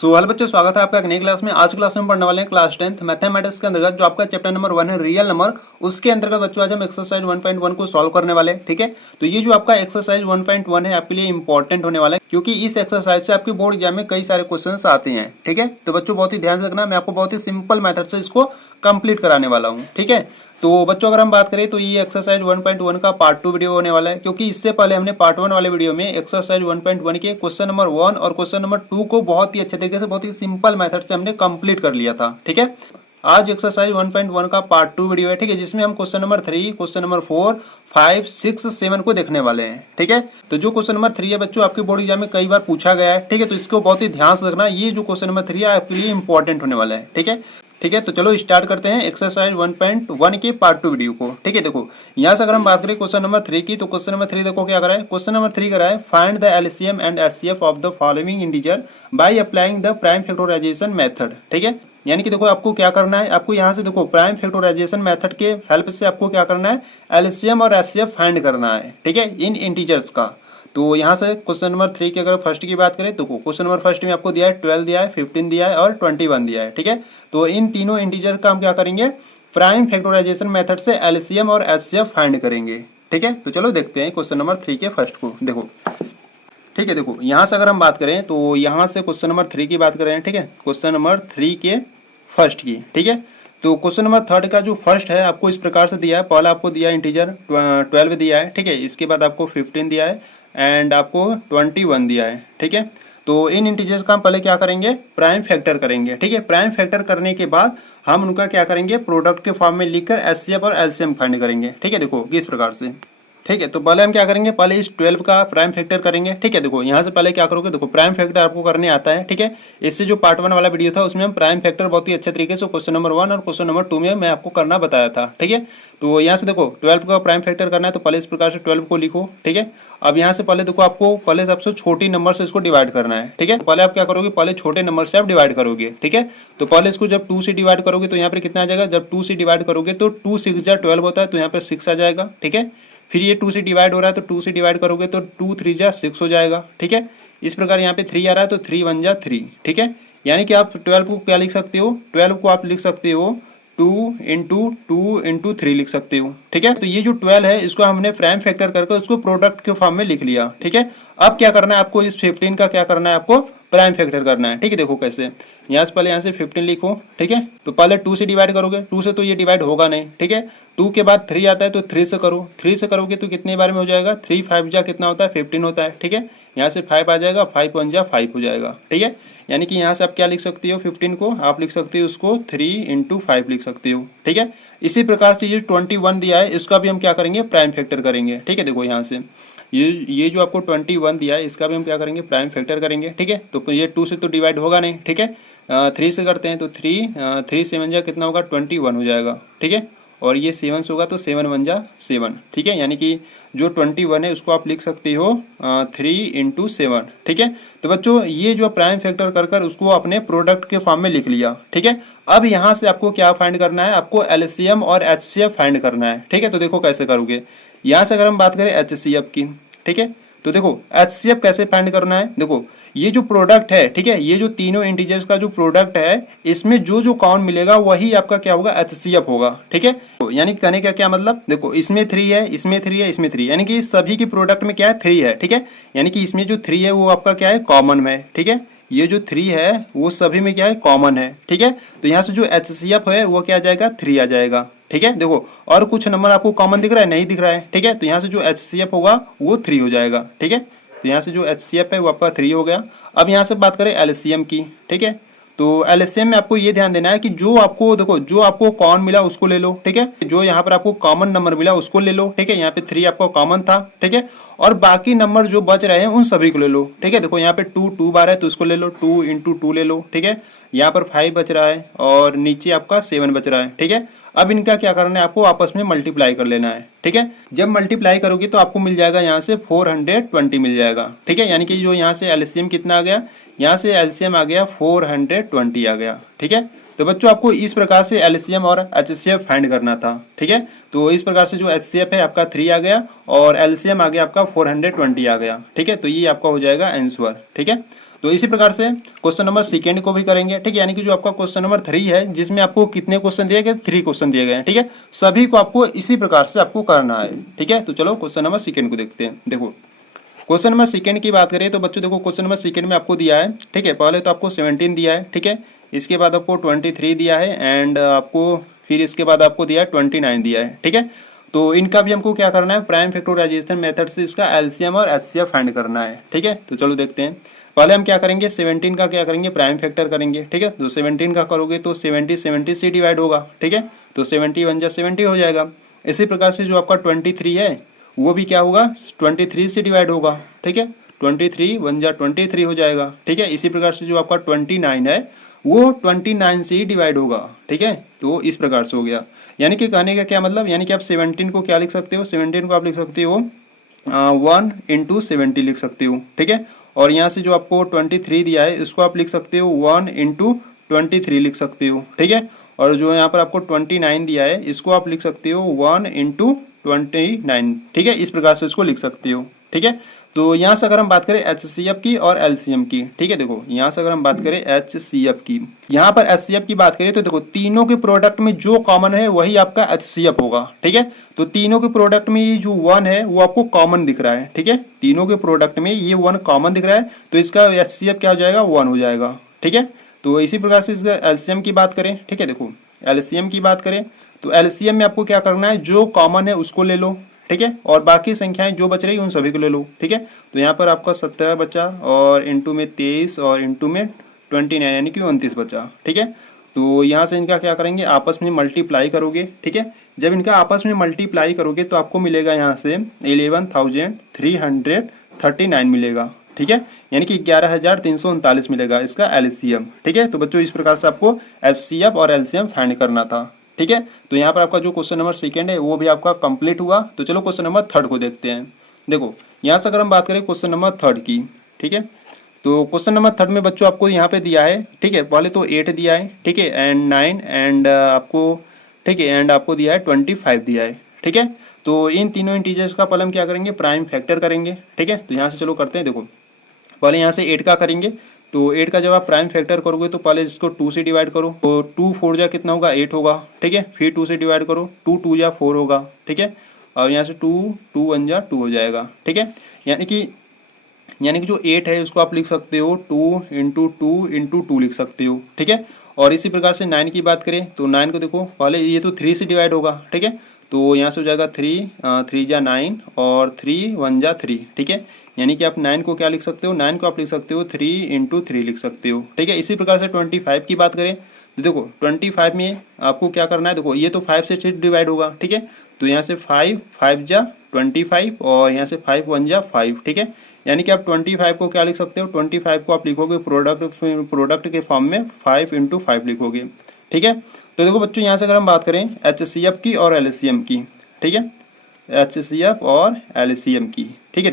Hello बच्चों, स्वागत है आपका एक नई क्लास में। आज क्लास में पढ़ने वाले हैं क्लास 10th मैथमेटिक्स के अंतर्गत जो आपका चैप्टर नंबर 1 है रियल नंबर, उसके अंतर्गत बच्चों आज हम एक्सरसाइज 1.1 को सॉल्व करने वाले हैं। ठीक है, तो ये जो आपका एक्सरसाइज 1.1 है आपके लिए इंपॉर्टेंट होने वाला है, क्योंकि इस एक्सरसाइज से आपके बोर्ड एग्जाम में कई सारे क्वेश्चन आते हैं। ठीक है, तो बच्चों बहुत ही ध्यान से रखना, मैं आपको बहुत ही सिंपल मेथड से इसको कंप्लीट कराने वाला हूँ। ठीक है, तो बच्चों अगर हम बात करें तो ये एक्सरसाइज 1.1 का पार्ट 2 वीडियो होने वाला है, क्योंकि इससे पहले हमने पार्ट 1 वाले वीडियो में एक्सरसाइज 1.1 के क्वेश्चन नंबर 1 और क्वेश्चन नंबर 2 को बहुत ही अच्छे तरीके से बहुत ही सिंपल मेथड से हमने कंप्लीट कर लिया था। ठीक है, आज एक्सरसाइज 1.1 का पार्ट 2 वीडियो है। ठीक है, जिसमें हम क्वेश्चन नंबर 3, क्वेश्चन नंबर 4, 5, 6, 7 को देखने वाले हैं। ठीक है, तो जो क्वेश्चन नंबर 3 है बच्चों आपके बोर्ड एग्जाम में कई बार पूछा गया है। ठीक है, तो इसको बहुत ही ध्यान से रखना, ये जो क्वेश्चन नंबर 3 है आपके लिए इंपॉर्टेंट होने वाला है। ठीक है, तो चलो स्टार्ट करते हैं एक्सरसाइज 1.1 के पार्ट 2 वीडियो को। ठीक है, देखो यहाँ से अगर हम बात करें क्वेश्चन नंबर 3 की, तो क्वेश्चन नंबर 3 देखो क्या करा है। क्वेश्चन नंबर 3 करा है find the LCM and HCF of the following integer by applying the prime factorisation method. ठीक है, यानी कि देखो आपको क्या करना है, आपको यहाँ से देखो प्राइम फैक्टराइजेशन मेथड के हेल्प से आपको क्या करना है, एलसीएम और एचसीएफ फाइंड करना है। ठीक है, इन इंटीजर्स का। तो यहाँ से क्वेश्चन नंबर 3 की अगर फर्स्ट की बात करें तो क्वेश्चन नंबर फर्स्ट में आपको दिया है 12 दिया है, 15 दिया है और 21 दिया है। ठीक है, तो इन तीनों इंटीजर का हम क्या करेंगे, प्राइम फैक्टराइजेशन मेथड से एलसीएम और एचसीएफ फाइंड करेंगे। ठीक है, तो चलो देखते हैं क्वेश्चन नंबर 3 के फर्स्ट को। देखो ठीक है, देखो यहाँ से अगर हम बात करें तो यहाँ से क्वेश्चन नंबर 3 की बात कर रहे हैं। ठीक है, क्वेश्चन नंबर 3 के फर्स्ट की। ठीक है, तो क्वेश्चन नंबर 3 का जो फर्स्ट है आपको इस प्रकार से दिया है। पहला आपको दिया इंटीजर 12 दिया है। ठीक है, इसके बाद आपको 15 दिया है एंड आपको 21 दिया है। ठीक है, तो इन इंटीजर्स का हम पहले क्या करेंगे, प्राइम फैक्टर करेंगे। ठीक है, प्राइम फैक्टर करने के बाद हम उनका क्या करेंगे, प्रोडक्ट के फॉर्म में लिखकर एचसीएफ और एलसीएम फाइंड करेंगे। ठीक है, देखो किस प्रकार से। ठीक है, तो पहले हम क्या करेंगे, पहले इस 12 का प्राइम फैक्टर करेंगे। ठीक है, देखो यहाँ से पहले क्या करोगे, देखो प्राइम फैक्टर आपको करने आता है। ठीक है, इससे जो पार्ट 1 वाला वीडियो था उसमें हम प्राइम फैक्टर बहुत ही अच्छे तरीके से क्वेश्चन नंबर 1 और क्वेश्चन नंबर 2 में मैं आपको करना बताया था। ठीक है, तो यहाँ से देखो 12 का प्राइम फैक्टर करना है तो पहले इस प्रकार से 12 को लिखो। ठीक है, अब यहाँ से पहले देखो आपको पहले सबसे छोटी नंबर से इसको डिवाइड करना है। ठीक है, तो पहले आप क्या करोगे, पहले छोटे नंबर से आप डिवाइड करोगे। ठीक है, तो पहले इसको जब 2 से डिवाइड करोगे तो यहाँ पर कितना आ जाएगा, जब 2 से डिवाइड करोगे तो 2 6 जा 12 होता है, तो यहाँ पर 6 आ जाएगा। ठीक है, फिर ये 2 से डिवाइड हो रहा है तो 2 से डिवाइड करोगे तो 2 3 जा 6 हो जाएगा। ठीक है, इस प्रकार यहाँ पे 3 आ रहा है तो 3 1 जा 3। ठीक है, यानी कि आप 12 को क्या लिख सकते हो, 12 को आप लिख सकते हो 2 × 2 × 3 लिख सकते हो। ठीक है, तो ये जो 12 है इसको हमने प्राइम फैक्टर करके उसको प्रोडक्ट के फॉर्म में लिख लिया। ठीक है, अब क्या करना है आपको, इस 15 का क्या करना है, आपको प्राइम फैक्टर करना है। ठीक है, देखो कैसे, यहाँ से पहले यहाँ से 15 लिखो। ठीक है, तो पहले 2 से डिवाइड करोगे, 2 से तो ये डिवाइड होगा नहीं। ठीक है, 2 के बाद 3 आता है तो 3 से करो, 3 से करोगे तो कितने बार में हो जाएगा, 3 5 जा कितना होता है 15 होता है। ठीक है, यहाँ से 5 आ जाएगा, 5 1 जा 5 हो जाएगा। ठीक है, यानी कि यहाँ से आप क्या लिख सकते हो, 15 को आप लिख सकते हो उसको 3 × 5 लिख सकते हो। ठीक है, इसी प्रकार से ये 21 दिया है इसका भी हम क्या करेंगे, प्राइम फैक्टर करेंगे। ठीक है, देखो यहाँ से ये जो आपको 21 दिया है इसका भी हम क्या करेंगे, प्राइम फैक्टर करेंगे। ठीक है, तो ये 2 से तो डिवाइड होगा नहीं। ठीक है, 3 से करते हैं तो 3 7 जा कितना होगा, 21 हो जाएगा। ठीक है, और ये 7 से होगा तो 7 1 जा 7। ठीक है, यानी कि जो 21 है उसको आप लिख सकते हो 3 × 7। ठीक है, तो बच्चों ये जो प्राइम फैक्टर कर कर उसको अपने प्रोडक्ट के फॉर्म में लिख लिया। ठीक है, अब यहाँ से आपको क्या फाइंड करना है, आपको एलसीएम और एचसीएफ फाइंड करना है। ठीक है, तो देखो कैसे करोगे, यहाँ से अगर हम बात करें एचसीएफ की। ठीक है, तो देखो एचसीएफ कैसे फाइंड करना है, देखो ये जो प्रोडक्ट है, ठीक है, ये जो तीनों इंटीजर्स का जो प्रोडक्ट है इसमें जो जो कॉमन मिलेगा वही आपका क्या होगा, एचसीएफ होगा। ठीक है, तो यानी कहने का क्या मतलब, देखो इसमें 3 है, इसमें 3 है, इसमें 3, यानी कि सभी की प्रोडक्ट में क्या है, 3 है। ठीक है, यानी कि इसमें जो 3 है वो आपका क्या है, कॉमन में। ठीक है, ये जो 3 है वो सभी में क्या है, कॉमन है। ठीक है, तो यहाँ से जो एचसीएफ है वो क्या आ जाएगा, 3 आ जाएगा। ठीक है, देखो और कुछ नंबर आपको कॉमन दिख रहा है, नहीं दिख रहा है। ठीक है, तो यहाँ से जो एचसीएफ होगा वो 3 हो जाएगा। ठीक है, तो यहाँ से जो एचसीएफ है वो आपका 3 हो गया। अब यहाँ से बात करें एलसीएम की। ठीक है, तो एलसीएम में आपको ये ध्यान देना है कि जो आपको देखो जो आपको कॉमन मिला उसको ले लो। ठीक है, जो यहाँ पर आपको कॉमन नंबर मिला उसको ले लो। ठीक है, यहाँ पे 3 आपको कॉमन था। ठीक है, और बाकी नंबर जो बच रहे हैं उन सभी को ले लो। ठीक है, देखो यहाँ पे 2 बार है तो उसको ले लो, 2 × 2 ले लो। ठीक है, यहाँ पर 5 बच रहा है और नीचे आपका 7 बच रहा है। ठीक है, अब इनका क्या करना है, आपको आपस में मल्टीप्लाई कर लेना है। ठीक है, जब मल्टीप्लाई करोगे तो आपको मिल जाएगा यहाँ से 420 मिल जाएगा। ठीक है, यानी कि जो यहाँ से एलसीएम कितना आ गया, यहाँ से एलसीएम आ गया 420 आ गया। ठीक है, तो बच्चों आपको इस प्रकार से एलसीएम और एचसीएफ फाइंड करना था। ठीक है, तो इस प्रकार से जो एचसीएफ है आपका 3 आ गया और एलसीएम आ गया आपका 420 आ गया। ठीक है, तो ये आपका हो जाएगा आंसर। ठीक है, तो इसी प्रकार से क्वेश्चन नंबर सेकेंड को भी करेंगे, ठीक है। यानी कि जो आपका क्वेश्चन नंबर 3 है जिसमें आपको कितने क्वेश्चन दिए गए, 3 क्वेश्चन दिए गए हैं, ठीक है। सभी को आपको इसी प्रकार से आपको करना है, ठीक है। तो चलो क्वेश्चन नंबर सेकेंड को देखते हैं। देखो क्वेश्चन नंबर सेकेंड की बात करें तो बच्चों देखो क्वेश्चन नंबर सेकेंड में आपको दिया है, ठीक है। पहले तो आपको 17 दिया है, ठीक है। इसके बाद आपको 23 दिया है एंड आपको फिर इसके बाद आपको दिया है 29 दिया है, ठीक है। तो इनका भी हमको क्या करना है, प्राइम फैक्टराइजेशन मेथड से इसका एलसीएम और एचसीएफ फाइंड करना है, ठीक है। तो चलो देखते हैं। पहले हम क्या करेंगे, 17 का क्या करेंगे, प्राइम फैक्टर करेंगे, ठीक है। तो 17 का करोगे तो 70 से डिवाइड होगा, ठीक है। तो 70 1 जा 70 हो जाएगा। इसी प्रकार से जो आपका 23 है वो भी क्या होगा, 23 से डिवाइड होगा, ठीक है। 23 1 जा 23 हो जाएगा, ठीक है। इसी प्रकार से जो आपका 29 है वो 29 से ही डिवाइड होगा, ठीक है। तो इस प्रकार से हो गया। यानी कि कहने का क्या मतलब, यानी कि आप 17 को क्या लिख सकते हो, 17 को आप लिख सकते हो 1 इंटू 70 लिख सकते हो, ठीक है। और यहाँ से जो आपको 23 दिया है इसको आप लिख सकते हो 1 इंटू 23 लिख सकते हो, ठीक है। और जो यहाँ पर आपको 29 दिया है इसको आप लिख सकते हो 1 इंटू 29, ठीक है। इस प्रकार से इसको लिख सकते हो, ठीक है। तो यहाँ से अगर हम बात करें एचसीएफ की और एलसीएम की, ठीक है। देखो यहाँ से अगर हम बात करें एचसीएफ की, यहाँ पर एचसीएफ की बात करें तो देखो तीनों के प्रोडक्ट में जो कॉमन है वही आपका एचसीएफ होगा, ठीक है। तो तीनों के प्रोडक्ट में ये जो 1 है वो आपको कॉमन दिख रहा है, ठीक है। तीनों के प्रोडक्ट में ये 1 कॉमन दिख रहा है तो इसका एचसीएफ क्या हो जाएगा, 1 हो जाएगा, ठीक है। तो इसी प्रकार से इसका एलसीएम की बात करें, ठीक है। देखो एलसीएम की बात करें तो एलसीएम में आपको क्या करना है, जो कॉमन है उसको ले लो, ठीक है। और बाकी संख्याएं जो बच रही उन सभी को ले लो, ठीक है। तो यहाँ पर आपका 17 बचा और इंटू में 23 और इंटू में 29 यानी कि 29 बचा, ठीक है। तो यहाँ से इनका क्या करेंगे, आपस में मल्टीप्लाई करोगे, ठीक है। जब इनका आपस में मल्टीप्लाई करोगे तो आपको मिलेगा यहाँ से 11,339 मिलेगा, ठीक है। यानी कि 11,339 मिलेगा इसका एलसीएम, ठीक है। तो बच्चों इस प्रकार से आपको एचसीएफ और एलसीएम फाइंड करना था, ठीक है। तो यहाँ पर आपका जो क्वेश्चन नंबर सेकेंड है वो भी आपका कंप्लीट हुआ। तो चलो क्वेश्चन नंबर थर्ड को देखते हैं। देखो यहाँ से अगर हम बात करें क्वेश्चन नंबर थर्ड की, ठीक है। तो क्वेश्चन नंबर थर्ड में बच्चों आपको यहाँ पे दिया है, ठीक है। पहले तो 8 दिया है, ठीक है, एंड 9 एंड आपको, ठीक है, एंड आपको दिया है 25 दिया है, ठीक है। तो इन तीनों इंटीजर्स का पहले हम क्या करेंगे, प्राइम फैक्टर करेंगे, ठीक है। तो यहाँ से चलो करते हैं। देखो पहले यहाँ से 8 का करेंगे तो 8 का जब आप प्राइम फैक्टर करोगे तो पहले इसको 2 से डिवाइड करो तो 2 4 जा कितना होगा, 8 होगा, ठीक है। फिर 2 से डिवाइड करो, 2 2 जा 4 होगा, ठीक है। और यहाँ से 2 2 1 जा 2 हो जाएगा, ठीक है। यानी कि जो 8 है उसको आप लिख सकते हो 2 इंटू 2 लिख सकते हो, ठीक है। और इसी प्रकार से 9 की बात करें तो 9 को देखो पहले ये तो 3 से डिवाइड होगा, ठीक है। तो यहाँ से हो जाएगा 3 जा 9 और 3 1 जा 3, ठीक है। यानी कि आप 9 को क्या लिख सकते हो, 9 को आप लिख सकते हो 3 इंटू 3 लिख सकते हो, ठीक है। इसी प्रकार से 25 की बात करें तो देखो 25 में आपको क्या करना है, देखो ये तो 5 से डिवाइड होगा, ठीक है। तो यहाँ से 5 5 जा 25 और यहाँ से 5 1 जा 5, ठीक है। यानी कि आप 25 को क्या लिख सकते हो, 25 को आप लिखोगे प्रोडक्ट के फॉर्म में 5 इंटू 5 लिखोगे, ठीक है। तो देखो बच्चों यहाँ से अगर हम बात करें एचसीएफ की और एलसीएम की, ठीक है, एचसीएफ और एलसीएम की, ठीक है।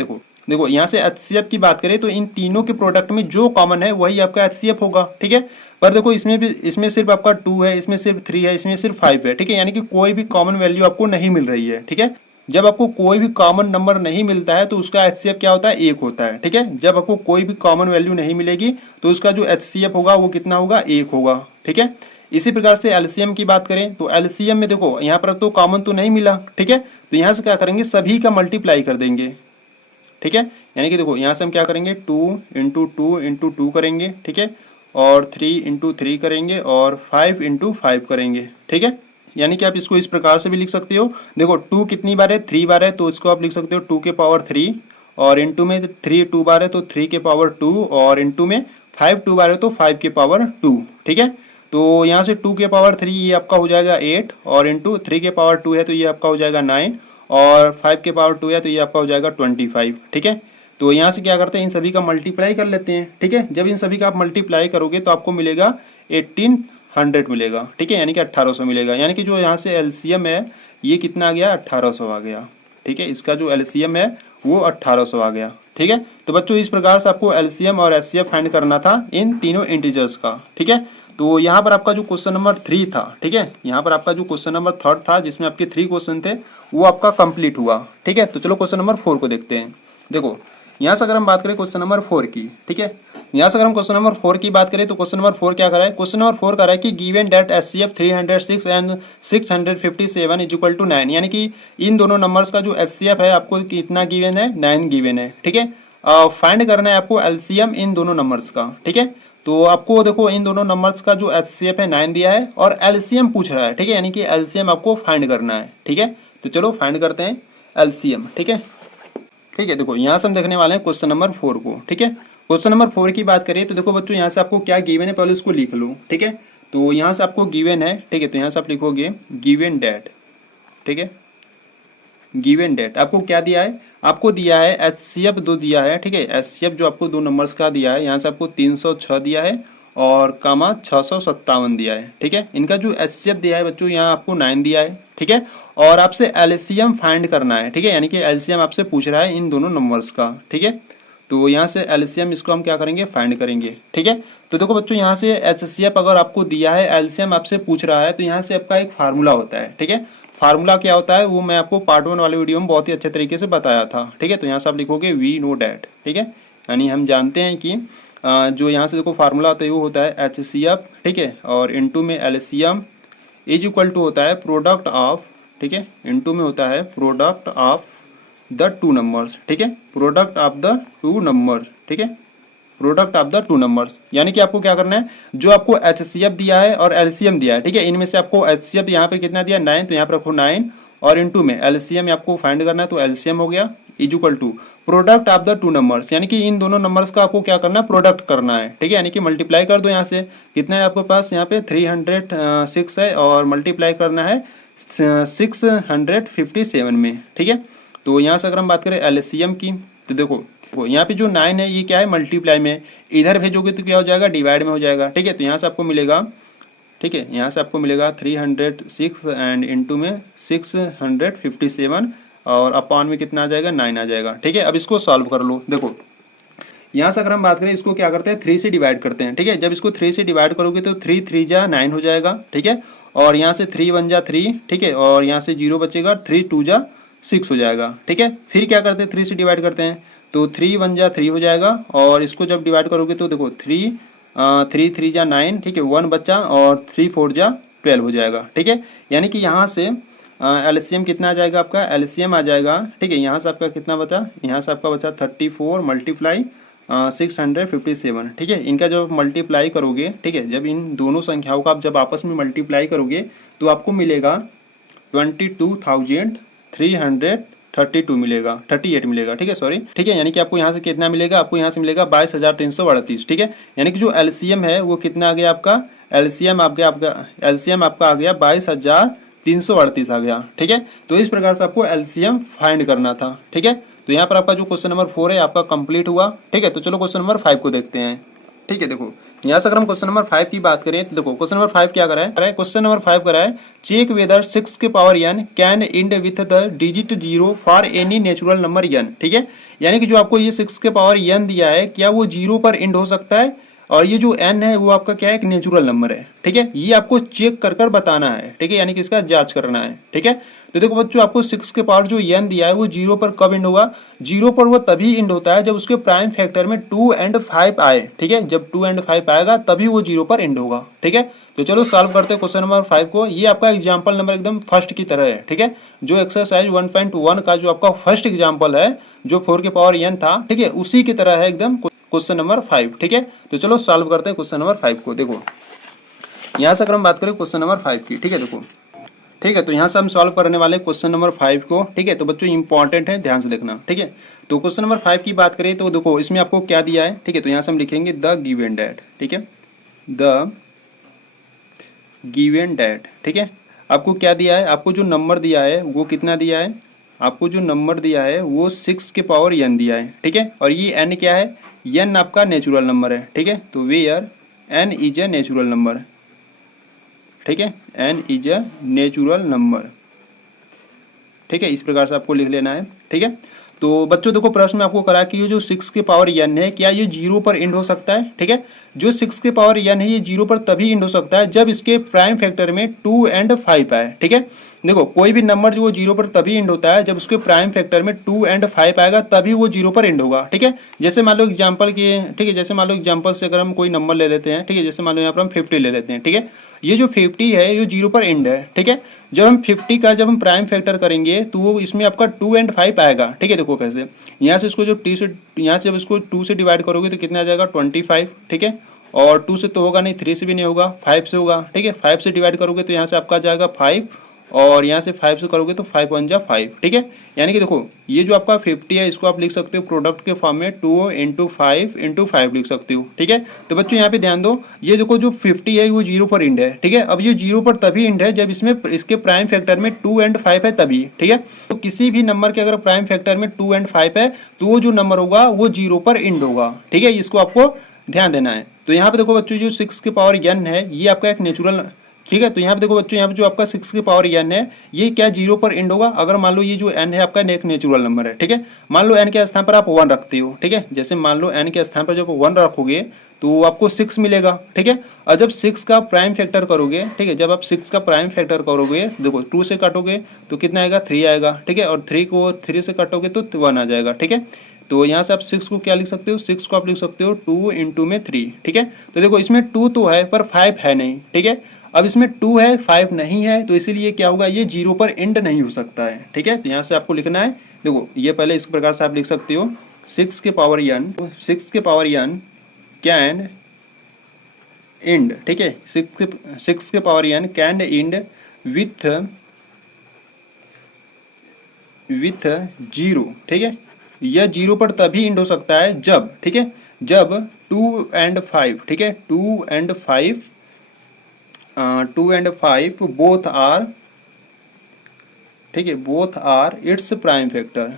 देखो यहाँ से एचसीएफ की बात करें तो इन तीनों के प्रोडक्ट में जो कॉमन है वही आपका एचसीएफ होगा, ठीक है। पर देखो इसमें सिर्फ आपका 2 है, इसमें सिर्फ 3 है, इसमें सिर्फ 5 है, ठीक है। यानी कि कोई भी कॉमन वैल्यू आपको नहीं मिल रही है, ठीक है। जब आपको कोई भी कॉमन नंबर नहीं मिलता है तो उसका एचसीएफ क्या होता है, 1 होता है, ठीक है। जब आपको कोई भी कॉमन वैल्यू नहीं मिलेगी तो उसका जो एचसीएफ होगा वो कितना होगा, 1 होगा, ठीक है। इसी प्रकार से एलसीएम की बात करें तो एलसीएम में देखो यहाँ पर तो कॉमन तो नहीं मिला, ठीक है। तो यहाँ से क्या करेंगे, सभी का मल्टीप्लाई कर देंगे, ठीक है। यानी कि देखो यहाँ से हम क्या करेंगे 2 इंटू 2 करेंगे, ठीक है। और 3 इंटू 3 करेंगे और 5 इंटू 5 करेंगे, ठीक है। यानी कि आप इसको इस प्रकार से भी लिख सकते हो। देखो 2 कितनी बार है, 3 बार है, तो इसको आप लिख सकते हो 2 के पावर 3 और इंटू में 3 2 बार है तो 3 के पावर 2 और इंटू में 5 2 बार है तो 5 के पावर 2, ठीक है। तो यहाँ से 2 के पावर 3 ये आपका हो जाएगा 8 और इंटू 3 के पावर 2 है तो ये आपका हो जाएगा 9 और 5 के पावर 2 है तो ये आपका हो जाएगा 25, ठीक है। तो यहाँ से क्या करते हैं, इन सभी का मल्टीप्लाई कर लेते हैं, ठीक है। जब इन सभी का आप मल्टीप्लाई करोगे तो आपको मिलेगा 1800 मिलेगा, ठीक है। यानी कि 1800 मिलेगा। यानी कि जो यहाँ से एलसीएम है ये कितना आ गया, 1800 आ गया, ठीक है। इसका जो एलसीएम है वो 1800 आ गया, ठीक है। तो बच्चों इस प्रकार से आपको एलसीएम और एचसीएफ फाइंड करना था इन तीनों इंटीजर्स का, ठीक है। तो यहाँ पर आपका जो क्वेश्चन नंबर 3 था, ठीक है, यहाँ पर आपका जो क्वेश्चन नंबर 3 था जिसमें आपके 3 क्वेश्चन थे वो आपका कंप्लीट हुआ, ठीक है। तो चलो क्वेश्चन नंबर 4 को देखते हैं। देखो यहाँ से अगर हम बात करें क्वेश्चन नंबर 4 की, ठीक है, यहाँ से अगर हम क्वेश्चन नंबर 4 की बात करें तो क्वेश्चन नंबर 4 क्या कर रहा है, क्वेश्चन नंबर 4 कर रहा है कि given that HCF 306 and 657 is equal to 9, यानी कि इन दोनों नंबर्स का जो HCF है आपको कितना गिवन है, 9 गिवन है, ठीक है। फाइंड करना है आपको LCM इन दोनों नंबर्स का, ठीक है। तो आपको देखो इन दोनों नंबर्स का जो HCF है 9 दिया है और LCM पूछ रहा है, ठीक है, यानी कि LCM आपको फाइंड करना है, ठीक है। तो चलो फाइंड करते हैं LCM, ठीक है। ठीक है, देखो यहाँ से हम देखने वाले हैं क्वेश्चन नंबर 4 को, ठीक है। क्वेश्चन नंबर 4 की बात करें तो देखो बच्चों यहाँ से आपको क्या गिवन है पहले उसको लिख लो, ठीक है। तो यहाँ से आपको गिवन है, ठीक है, तो यहाँ से आप लिखोगे गिवन डेट, ठीक है, गिवन डेट आपको क्या दिया है, आपको दिया है HCF 2 दिया है, ठीक है, HCF जो आपको 2 नंबर्स का दिया है, यहाँ से आपको 306 दिया है और कामा 657 दिया है, ठीक है। इनका जो HCF दिया है बच्चों यहाँ आपको 9 दिया है, ठीक है, और आपसे LCM फाइंड करना है, ठीक है, यानी कि LCM आपसे पूछ रहा है इन दोनों नंबर्स का, ठीक है। तो यहाँ से LCM इसको हम क्या करेंगे, फाइंड करेंगे, ठीक है। तो देखो बच्चों यहाँ से HCF अगर आपको दिया है, LCM आपसे पूछ रहा है, तो यहाँ से आपका एक फार्मूला होता है, ठीक है। फार्मूला क्या होता है वो मैं आपको पार्ट 1 वाले वीडियो में बहुत ही अच्छे तरीके से बताया था, ठीक है। तो यहाँ से आप लिखोगे वी नो डैट, ठीक है, यानी हम जानते हैं कि जो यहाँ से देखो फार्मूला होता है वो होता है HCF, ठीक है, और इनटू में LCM इज इक्वल टू होता है प्रोडक्ट ऑफ, ठीक है, इनटू में होता है प्रोडक्ट ऑफ द 2 नंबर्स, ठीक है, प्रोडक्ट ऑफ द 2 नंबर, ठीक है, प्रोडक्ट ऑफ द 2 नंबर्स। यानी कि आपको क्या करना है, जो आपको HCF दिया है और LCM दिया है, ठीक है, इनमें से आपको HCF यहाँ पे कितना दिया 9, तो यहाँ पे रखो 9 और इनटू में LCM आपको फाइंड करना है, तो LCM हो गया is equal to product of the 2 numbers, यानी कि इन दोनों नंबर्स का आपको क्या करना है, प्रोडक्ट करना है, ठीक है, यानी कि मल्टीप्लाई कर दो यहाँ से, कितना है आपके पास यहाँ पे 306 है और मल्टीप्लाई करना है 657 में, ठीक है। तो यहाँ से अगर हम बात करें LCM की तो देखो यहाँ पे जो 9 है ये क्या है, मल्टीप्लाई में, इधर भेजोगे तो क्या हो जाएगा, डिवाइड में हो जाएगा, ठीक है। तो यहाँ से आपको मिलेगा, ठीक है, यहाँ से आपको मिलेगा 306 एंड इनटू में 657 और अपॉन में कितना आ जाएगा, 9 आ जाएगा, ठीक है। अब इसको सॉल्व कर लो, देखो यहाँ से अगर हम बात करें इसको क्या करते हैं 3 से डिवाइड करते हैं, ठीक है। जब इसको 3 से डिवाइड करोगे तो 3 3 जा 9 हो जाएगा, ठीक है, और यहाँ से 3 1 जा 3, ठीक है, और यहाँ से 0 बचेगा, 3 2 जा 6 हो जाएगा, ठीक है। फिर क्या करते हैं 3 से डिवाइड करते हैं तो 3 1 जा 3 हो जाएगा और इसको जब डिवाइड करोगे तो देखो 3 3 जा 9, ठीक है, 1 बचा और 3 4 जा 12 हो जाएगा, ठीक है। यानी कि यहाँ से LCM कितना आ जाएगा आपका, LCM आ जाएगा, ठीक है, यहाँ से आपका कितना बचा, यहाँ से आपका बचा 34 मल्टीप्लाई 657, ठीक है। इनका जब मल्टीप्लाई करोगे, ठीक है, जब इन दोनों संख्याओं का आप जब आपस में मल्टीप्लाई करोगे तो आपको मिलेगा 22,332 मिलेगा, 38 मिलेगा, ठीक है, सॉरी, ठीक है। यानी कि आपको यहाँ से कितना मिलेगा, आपको यहाँ से मिलेगा 22,338, ठीक है। यानी कि जो LCM है वो कितना आ गया आपका, LCM आपका आ गया 22,338 आ गया, ठीक है। तो इस प्रकार से आपको LCM फाइंड करना था, ठीक है। तो यहाँ पर आपका जो क्वेश्चन नंबर 4 है आपका कंप्लीट हुआ, ठीक है। तो चलो क्वेश्चन नंबर 5 को देखते हैं, ठीक है। देखो यहाँ से अगर हम क्वेश्चन नंबर 5 की बात करें तो देखो क्वेश्चन नंबर 5 क्या करा है, क्वेश्चन नंबर 5 करा है चेक वेदर 6 के power n can and with the digit 0 for any natural number n, ठीक है। यानी कि जो आपको ये 6 के पावर n दिया है क्या वो 0 पर एंड हो सकता है, और ये जो n है वो आपका क्या है, एक नेचुरल नंबर है, ठीक है। ये आपको चेक कर कर बताना है, ठीक है, यानी कि इसका जांच करना है, ठीक है। तो देखो बच्चों आपको 6 के पावर जो n दिया है वो 0 पर कब एंड होगा, 0 पर वो तभी एंड होता है जब उसके प्राइम फैक्टर में 2 एंड 5 आए, ठीक है। जब 2 एंड 5 आएगा तभी वो 0 पर एंड होगा, ठीक है। तो चलो सॉल्व करते हैं क्वेश्चन नंबर 5 को। ये आपका एग्जाम्पल नंबर एकदम फर्स्ट की तरह है, ठीक है। जो एक्सरसाइज 1.1 का जो आपका फर्स्ट एग्जाम्पल है जो 4 के पावर n था, ठीक है, उसी की तरह है एकदम क्वेश्चन नंबर 5, ठीक है। तो चलो सॉल्व करते हैं क्वेश्चन नंबर 5 को। देखो यहाँ से अगर हम बात करें क्वेश्चन नंबर 5 की, ठीक है, देखो, ठीक है। तो यहाँ से हम सॉल्व करने वाले क्वेश्चन नंबर 5 को, ठीक है। तो बच्चों इंपॉर्टेंट है, ध्यान से देखना, ठीक है। तो क्वेश्चन नंबर 5 की बात करें तो देखो इसमें आपको क्या दिया है, ठीक है। तो यहाँ से हम लिखेंगे द गिवन डेट, ठीक है, द गिवन डेट, ठीक है। आपको क्या दिया है, आपको जो नंबर दिया है वो कितना दिया है, आपको जो नंबर दिया है वो 6 के पावर n दिया है, ठीक है। और ये n क्या है, n आपका नेचुरल नंबर है, ठीक है। तो where n is a natural number, ठीक है, n is a natural number, ठीक है। इस प्रकार से आपको लिख लेना है, ठीक है। तो बच्चों देखो प्रश्न में आपको करा कि ये जो 6 के पावर n है क्या ये 0 पर एंड हो सकता है, ठीक है। जो 6 के पावर n है ये 0 पर तभी एंड हो सकता है जब इसके प्राइम फैक्टर में 2 एंड 5 आए, ठीक है। देखो कोई भी नंबर जो वो जीरो पर तभी एंड होता है जब उसके प्राइम फैक्टर में 2 एंड 5 आएगा, तभी वो जीरो पर एंड होगा। ठीक है, जैसे मान लो एग्जांपल की, ठीक है, जैसे मान लो एग्जांपल से अगर हम कोई नंबर ले लेते हैं, ठीक है, जैसे मान लो यहाँ पर हम 50 ले लेते हैं। ठीक है, ये जो 50 है ये जीरो पर एंड है। ठीक है, जब हम 50 का जब हम प्राइम फैक्टर करेंगे तो वो इसमें आपका 2 एंड 5 आएगा। ठीक है, देखो कैसे, यहाँ से इसको जो टी से, यहाँ से जब इसको 2 से डिवाइड करोगे तो कितना आ जाएगा 25। ठीक है, और 2 से तो होगा नहीं, 3 से भी नहीं होगा, 5 से होगा। ठीक है, 5 से डिवाइड करोगे तो यहाँ से आपका आ जाएगा 5, और यहाँ से 5 से करोगे तो 5 1 जा 5। ठीक है, यानी कि देखो ये जो आपका 50 है इसको आप लिख सकते हो प्रोडक्ट के फॉर्म में 2 इंटू 5 लिख सकते हो। ठीक है, तो बच्चों यहाँ पे ध्यान दो, ये देखो जो 50 है वो जीरो पर इंड है। ठीक है, अब ये जीरो पर तभी इंड है जब इसमें इसके प्राइम फैक्टर में 2 एंड 5 है तभी। ठीक है, तो किसी भी नंबर के अगर प्राइम फैक्टर में 2 एंड 5 है तो वो जो नंबर होगा वो जीरो पर इंड होगा। ठीक है, इसको आपको ध्यान देना है। तो यहाँ पे देखो बच्चों जो 6 की पावर n है ये आपका एक नेचुरल, ठीक है, तो यहाँ पे देखो बच्चों यहाँ पे जो आपका 6 की पावर n है ये क्या जीरो पर एंड होगा अगर मान लो ये जो n है आपका एक नेचुरल नंबर है। ठीक है, मान लो n के स्थान पर आप 1 रखते हो। ठीक है, जैसे मान लो n के स्थान पर जब 1 रखोगे तो आपको 6 मिलेगा। ठीक है, और जब 6 का प्राइम फैक्टर करोगे, ठीक है, जब आप 6 का प्राइम फैक्टर करोगे देखो 2 से काटोगे तो कितना आएगा 3 आएगा। ठीक है, और 3 को 3 से काटोगे तो 1 आ जाएगा। ठीक है, तो यहाँ से आप 6 को क्या लिख सकते हो, 6 को आप लिख सकते हो 2 इंटू में 3। ठीक है, तो देखो इसमें 2 तो है पर 5 है नहीं। ठीक है, अब इसमें 2 है 5 नहीं है तो इसीलिए क्या होगा ये जीरो पर एंड नहीं हो सकता है। ठीक है, तो यहाँ से आपको लिखना है, देखो ये पहले इस प्रकार से आप लिख सकते हो 6 के पावर n कैन एंड। ठीक है, 6 के power n can and with zero. ठीक है, यह जीरो पर तभी एंड हो सकता है जब, ठीक है, जब 2 एंड 5, ठीक है, 2 एंड 5 बोथ आर, ठीक है, both are it's prime factor.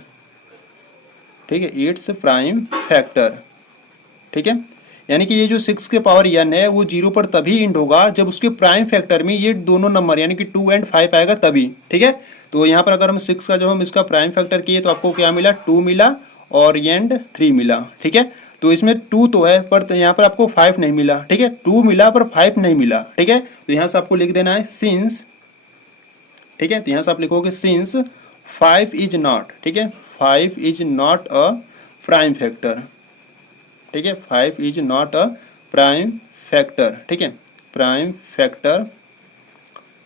ठीक है, इट्स प्राइम फैक्टर। ठीक है, यानी कि ये जो 6 के पावर n है वो जीरो पर तभी एंड होगा जब उसके प्राइम फैक्टर में ये दोनों नंबर यानी कि 2 एंड 5 आएगा तभी। ठीक है, तो यहाँ पर अगर हम 6 का जब हम इसका प्राइम फैक्टर किए तो आपको क्या मिला 2 मिला और एंड 3 मिला। ठीक है, तो इसमें 2 तो है पर यहाँ पर आपको 5 नहीं मिला। ठीक है, 2 मिला पर 5 नहीं मिला। ठीक है, तो यहाँ से आपको लिख देना है सिंस, ठीक है, तो यहाँ से आप लिखोगे सिंस 5 इज नॉट, ठीक है, 5 is not a prime factor. ठीक है, 5 is not a prime factor. ठीक है, प्राइम फैक्टर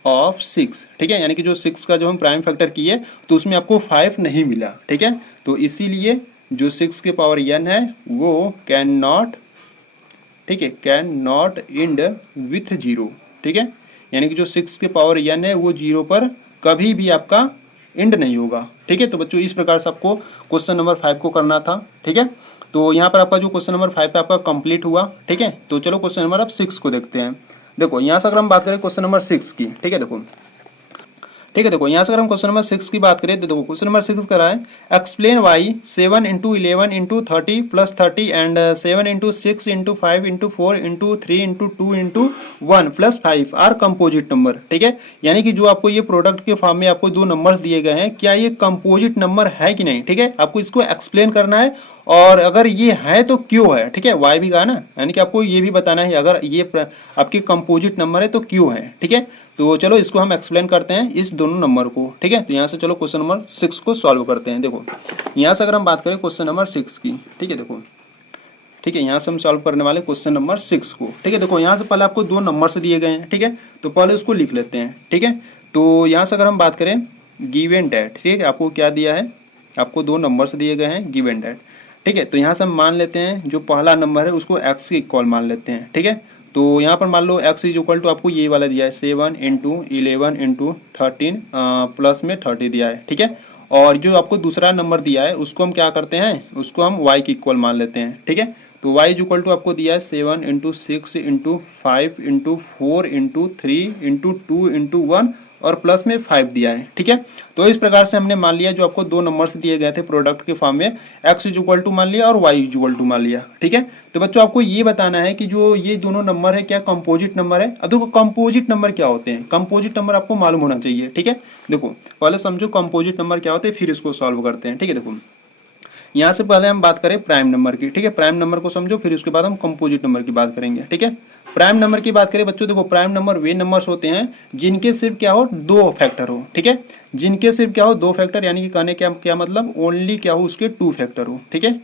ऑफ 6। ठीक है, यानी कि जो 6 का जो हम प्राइम फैक्टर किए तो उसमें आपको 5 नहीं मिला। ठीक है, तो इसीलिए जो 6 के पावर n है वो कैन नॉट, ठीक है, can not and with zero. ठीक है, यानी कि जो 6 के पावर n है वो जीरो पर कभी भी आपका एंड नहीं होगा। ठीक है, तो बच्चों इस प्रकार से आपको क्वेश्चन नंबर 5 को करना था। ठीक है, तो यहाँ पर आपका जो क्वेश्चन नंबर 5 पे आपका कंप्लीट हुआ। ठीक है, तो चलो क्वेश्चन नंबर अब 6 को देखते हैं। देखो यहाँ से अगर हम बात करें क्वेश्चन नंबर 6 की, ठीक है, देखो, ठीक है, देखो यहाँ से अगर हम क्वेश्चन नंबर 6 की बात करें तो देखो क्वेश्चन नंबर 6 करा है explain why 7 into 11 into 30 plus 30 and 7 into 6 into 5 into 4 into 3 into 2 into 1 plus 5 are composite number. ठीक है, यानी कि जो आपको ये प्रोडक्ट के फॉर्म में आपको दो नंबर दिए गए हैं, क्या ये कंपोजिट नंबर है कि नहीं। ठीक है, आपको इसको एक्सप्लेन करना है और अगर ये है तो क्यों है। ठीक है, वाई भी कहा ना, यानी कि आपको ये भी बताना है अगर ये आपके कंपोजिट नंबर है तो क्यों है। ठीक है, तो चलो इसको हम एक्सप्लेन करते हैं इस दोनों नंबर को। ठीक है, तो यहाँ से चलो क्वेश्चन नंबर 6 को सॉल्व करते हैं। देखो यहाँ से अगर हम बात करें क्वेश्चन नंबर 6 की, ठीक है, देखो, ठीक है, यहाँ से हम सॉल्व करने वाले क्वेश्चन नंबर 6 को। ठीक है, देखो यहाँ से पहले आपको दो नंबर से दिए गए हैं। ठीक है, तो पहले उसको लिख लेते हैं। ठीक है, तो यहाँ से अगर हम बात करें गिवन डेट, ठीक है, आपको क्या दिया है, आपको दो नंबर से दिए गए हैं गिवन डेट। ठीक है, तो यहाँ से हम मान लेते हैं जो पहला नंबर है उसको एक्स के इक्वल मान लेते हैं। ठीक है, तो यहाँ पर मान लो x इज इक्वल टू आपको ये वाला दिया है 7 इंटू 11 इंटू 13 प्लस में 30 दिया है। ठीक है, और जो आपको दूसरा नंबर दिया है उसको हम क्या करते हैं, उसको हम y के इक्वल मान लेते हैं। ठीक है, तो y इज इक्वल टू आपको दिया है 7 into 6 into 5 into 4 into 3 into 2 into 1 और प्लस में 5 दिया है। ठीक है, तो इस प्रकार से हमने मान लिया जो आपको दो नंबर्स दिए गए थे प्रोडक्ट के फॉर्म में, x इज इक्वल टू मान लिया और y इज इक्वल टू मान लिया। ठीक है, तो बच्चों आपको ये बताना है कि जो ये दोनों नंबर है क्या कंपोजिट नंबर है। अब देखो कंपोजिट नंबर क्या होते हैं, कंपोजिट नंबर आपको मालूम होना चाहिए। ठीक है, देखो पहले समझो कंपोजिट नंबर क्या होते हैं फिर इसको सॉल्व करते हैं। ठीक है, देखो यहाँ से पहले हम बात करें प्राइम नंबर की, ठीक है। प्राइम नंबर को समझो, फिर उसके बाद हम कंपोजिट नंबर की बात करेंगे, ठीक है। प्राइम नंबर की बात करें बच्चों, देखो प्राइम नंबर वे नंबर्स होते हैं जिनके सिर्फ क्या हो, दो फैक्टर हो, ठीक है। जिनके सिर्फ क्या हो, दो फैक्टर, यानी कि कहने क्या क्या मतलब, ओनली क्या हो उसके टू फैक्टर हो, ठीक है।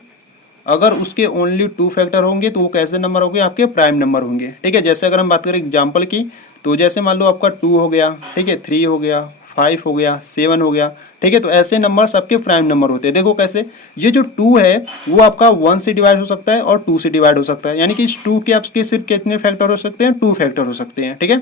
अगर उसके ओनली टू फैक्टर होंगे तो वो कैसे नंबर होंगे, आपके प्राइम नंबर होंगे, ठीक है। जैसे अगर हम बात करें एग्जाम्पल की, तो जैसे मान लो आपका 2 हो गया, ठीक है, 3 हो गया, 5 हो गया, 7 हो गया, ठीक है। तो ऐसे नंबर्स आपके प्राइम नंबर होते हैं। देखो कैसे, ये जो 2 है वो आपका 1 से डिवाइड हो सकता है और 2 से डिवाइड हो सकता है, यानी कि इस 2 के आपके सिर्फ कितने फैक्टर हो सकते हैं, 2 फैक्टर हो सकते हैं, ठीक है।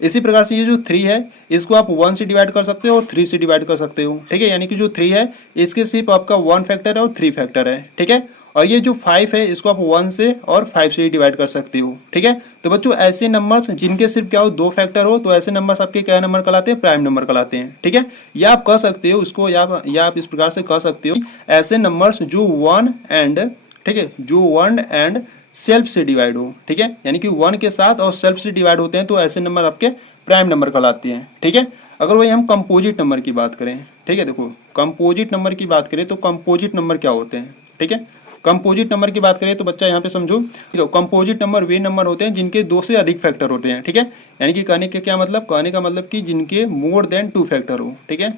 इसी प्रकार से ये जो 3 है इसको आप 1 से डिवाइड कर सकते हो और 3 से डिवाइड कर सकते हो, ठीक है। यानी कि जो 3 है इसके सिर्फ आपका 1 फैक्टर है और 3 फैक्टर है, ठीक है। और ये जो 5 है इसको आप 1 से और 5 से डिवाइड कर सकते हो, ठीक है। तो बच्चों ऐसे नंबर्स जिनके सिर्फ क्या हो, दो फैक्टर हो, तो ऐसे नंबर्स आपके क्या नंबर कहलाते हैं, प्राइम नंबर कहलाते हैं, ठीक है। या आप कह सकते हो उसको, या आप इस प्रकार से कह सकते हो, ऐसे नंबर्स जो 1 एंड, ठीक है, जो 1 एंड सेल्फ से डिवाइड हो, ठीक है। यानी कि 1 के साथ और सेल्फ से डिवाइड होते हैं, तो ऐसे नंबर आपके प्राइम नंबर कहलाते हैं, ठीक है। अगर वही हम कंपोजिट नंबर की बात करें, ठीक है, देखो कंपोजिट नंबर की बात करें तो कंपोजिट नंबर क्या होते हैं, ठीक है। कंपोजिट नंबर की बात करें तो बच्चा यहाँ पे समझो, ठीक है, कंपोजिट नंबर वे नंबर होते हैं जिनके दो से अधिक फैक्टर होते हैं, ठीक है। यानी कि कहने के क्या मतलब, कहने का मतलब कि जिनके मोर देन टू फैक्टर हो, ठीक है,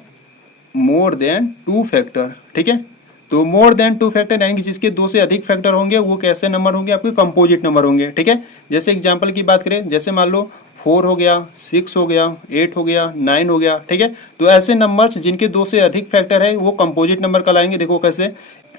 मोर देन टू फैक्टर, ठीक है। तो मोर देन टू फैक्टर यानी कि जिसके दो से अधिक फैक्टर होंगे वो कैसे नंबर होंगे, आपके कंपोजिट नंबर होंगे, ठीक है। जैसे एग्जांपल की बात करें, जैसे मान लो 4 हो गया, 6 हो गया, 8 हो गया, 9 हो गया, ठीक है। तो ऐसे नंबर्स जिनके दो से अधिक फैक्टर है वो कंपोजिट नंबर कहलाएंगे। देखो कैसे,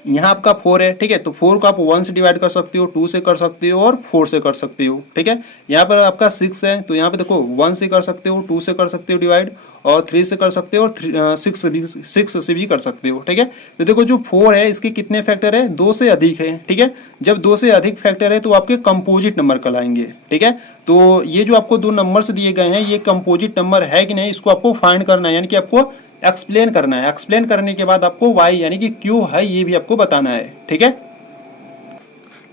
यहाँ आपका 4 है, ठीक है, तो 4 को आप 1 से डिवाइड कर सकते हो, 2 से कर सकते हो और 4 से कर सकते हो, ठीक है। यहाँ पर आपका 6 है, तो यहाँ पे देखो 1 से कर सकते हो, 2 से कर सकते हो डिवाइड, और 3 से कर सकते हो, और 6 से भी कर सकते हो, ठीक है। तो देखो जो 4 है इसके कितने फैक्टर है, दो से अधिक है, ठीक है। जब दो से अधिक फैक्टर है तो आपके कंपोजिट नंबर कहलाएंगे, ठीक है। तो ये जो आपको दो नंबर्स दिए गए हैं ये कंपोजिट नंबर है कि नहीं, इसको आपको फाइंड करना है, यानी कि आपको एक्सप्लेन करना है। एक्सप्लेन करने के बाद आपको वाई यानी कि क्यों है ये भी आपको बताना है, ठीक है।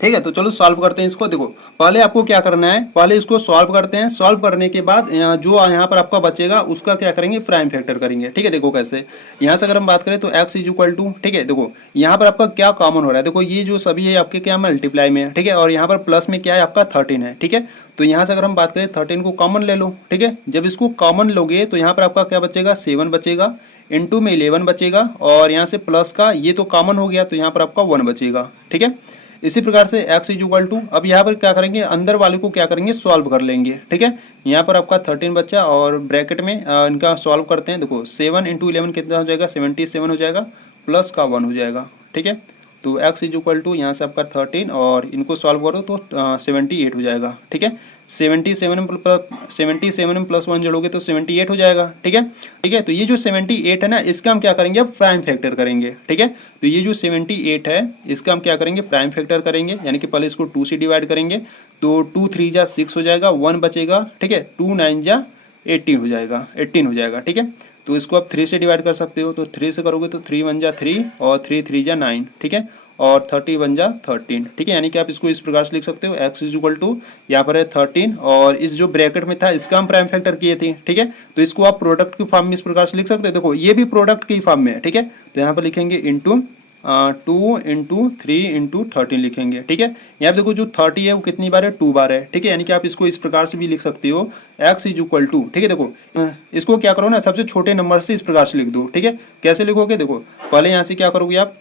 ठीक है, तो चलो सॉल्व करते हैं इसको। देखो पहले आपको क्या करना है, पहले इसको सॉल्व करते हैं। सॉल्व करने के बाद जो यहाँ पर आपका बचेगा उसका क्या करेंगे, प्राइम फैक्टर करेंगे, ठीक है। देखो कैसे, यहाँ से अगर हम बात करें तो x इज इक्वल टू, ठीक है, देखो यहाँ पर आपका क्या कॉमन हो रहा है, देखो ये जो सभी है आपके क्या मल्टीप्लाई में है, ठीक है, और यहाँ पर प्लस में क्या है आपका 13 है, ठीक है। तो यहाँ से अगर हम बात करें 13 को कॉमन ले लो, ठीक है। जब इसको कॉमन लोगे तो यहाँ पर आपका क्या बचेगा, 7 बचेगा, इनटू में 11 बचेगा, और यहाँ से प्लस का ये तो कॉमन हो गया तो यहाँ पर आपका 1 बचेगा, ठीक है। इसी प्रकार से x इज इक्वल टू, अब यहाँ पर क्या करेंगे, अंदर वाले को क्या करेंगे, सॉल्व कर लेंगे, ठीक है। यहाँ पर आपका 13 बच्चा और ब्रैकेट में इनका सॉल्व करते हैं। देखो 7 इंटू 11 कितना हो जाएगा, 77 हो जाएगा, प्लस का 1 हो जाएगा, ठीक है। तो x इज इक्वल टू यहाँ से आपका 13 और इनको सॉल्व करो तो 78 हो जाएगा, ठीक है। 77 में प्लस 1 जोड़ोगे तो 78 हो जाएगा, ठीक है। ठीक है, तो ये जो 78 है ना इसका हम क्या करेंगे, अब प्राइम फैक्टर करेंगे, ठीक है। तो ये जो 78 है इसका हम क्या करेंगे, प्राइम फैक्टर करेंगे, यानी कि पहले इसको 2 से डिवाइड करेंगे, तो 2 3 जा 6 हो जाएगा, 1 बचेगा, ठीक है, 2 9 जा 18 हो जाएगा, 18 हो जाएगा, ठीक है। तो इसको आप 3 से डिवाइड कर सकते हो, तो 3 से करोगे तो 3 1 जा 3 और 3 3 जा 9, ठीक है, और 30 1 जा 13, ठीक है। यानी कि आप इसको इस प्रकार से लिख सकते हो, x इज इक्वल टू यहाँ पर है 13 और इस जो ब्रैकेट में था इसका हम प्राइम फैक्टर किए थे, ठीक है। तो इसको आप प्रोडक्ट की फॉर्म में इस प्रकार से लिख सकते हो। देखो ये भी प्रोडक्ट की फॉर्म में है, ठीक है। तो यहाँ पर लिखेंगे इंटू 2 इंटू 3 इंटू 13 लिखेंगे, ठीक है। यहाँ देखो जो 30 है वो कितनी बार है, 2 बार है, ठीक है। यानी कि आप इसको इस प्रकार से भी लिख सकते हो, x इज इक्वल टू, ठीक है। देखो इसको क्या करो ना, सबसे छोटे नंबर से इस प्रकार से लिख दो, ठीक है। कैसे लिखोगे, देखो पहले यहाँ से क्या करोगे आप,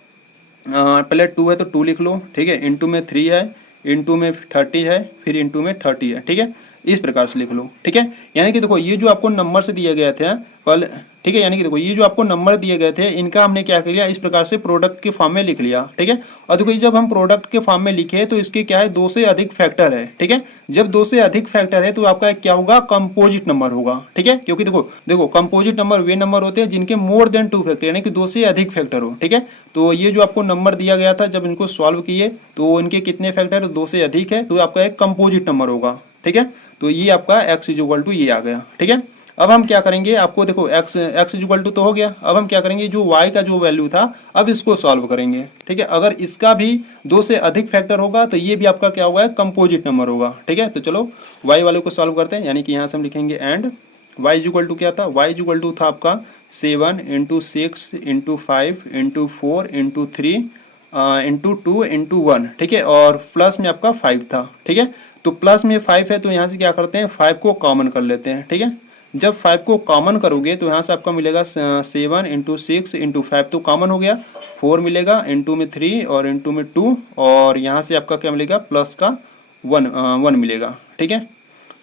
पहले 2 है तो 2 लिख लो, ठीक है, इंटू में 3 है, इंटू में 30 है, फिर इंटू में 30 है, ठीक है। इस प्रकार से लिख लो, ठीक है। यानी कि देखो ये जो आपको नंबर से दिए गए थे पहले, ठीक है, यानी कि देखो ये जो आपको नंबर दिए गए थे इनका हमने क्या किया, इस प्रकार से प्रोडक्ट के फॉर्म में लिख लिया, ठीक है। और देखो जब हम प्रोडक्ट के फॉर्म में लिखे तो इसके क्या है, 2 से अधिक फैक्टर है, ठीक है। जब 2 से अधिक फैक्टर है तो आपका क्या होगा, कंपोजिट नंबर होगा, ठीक है। क्योंकि देखो देखो कंपोजिट नंबर वे नंबर होते हैं जिनके मोर देन 2 फैक्टर यानी कि 2 से अधिक फैक्टर हो, ठीक है। तो ये जो आपको नंबर दिया गया था जब इनको सॉल्व किए तो इनके कितने फैक्टर, 2 से अधिक है, तो आपका एक कंपोजिट नंबर होगा, ठीक है। तो ये आपका x इज इक्वल टू ये आ गया, ठीक है। अब हम क्या करेंगे, आपको देखो x इज इक्वल टू तो हो गया, अब हम क्या करेंगे, जो y का जो वैल्यू था अब इसको सॉल्व करेंगे, ठीक है। अगर इसका भी 2 से अधिक फैक्टर होगा तो ये भी आपका क्या होगा, कंपोजिट नंबर होगा, ठीक है। तो चलो y वाले को सॉल्व करते हैं, यानी कि यहाँ से हम लिखेंगे and y is equal to क्या था, y इज इक्वल टू था आपका 7 into 6 into 5 into 4 into 3 into 2 into 1, ठीक है, और प्लस में आपका 5 था, ठीक है। तो प्लस में 5 है तो यहाँ से क्या करते हैं 5 को कॉमन कर लेते हैं, ठीक है। जब 5 को कॉमन करोगे तो यहाँ से आपका मिलेगा 7 इंटू 6 इंटू 5 तो कॉमन हो गया, 4 मिलेगा, इंटू में 3 और इंटू में 2 और यहाँ से आपका क्या मिलेगा प्लस का 1 मिलेगा, ठीक है।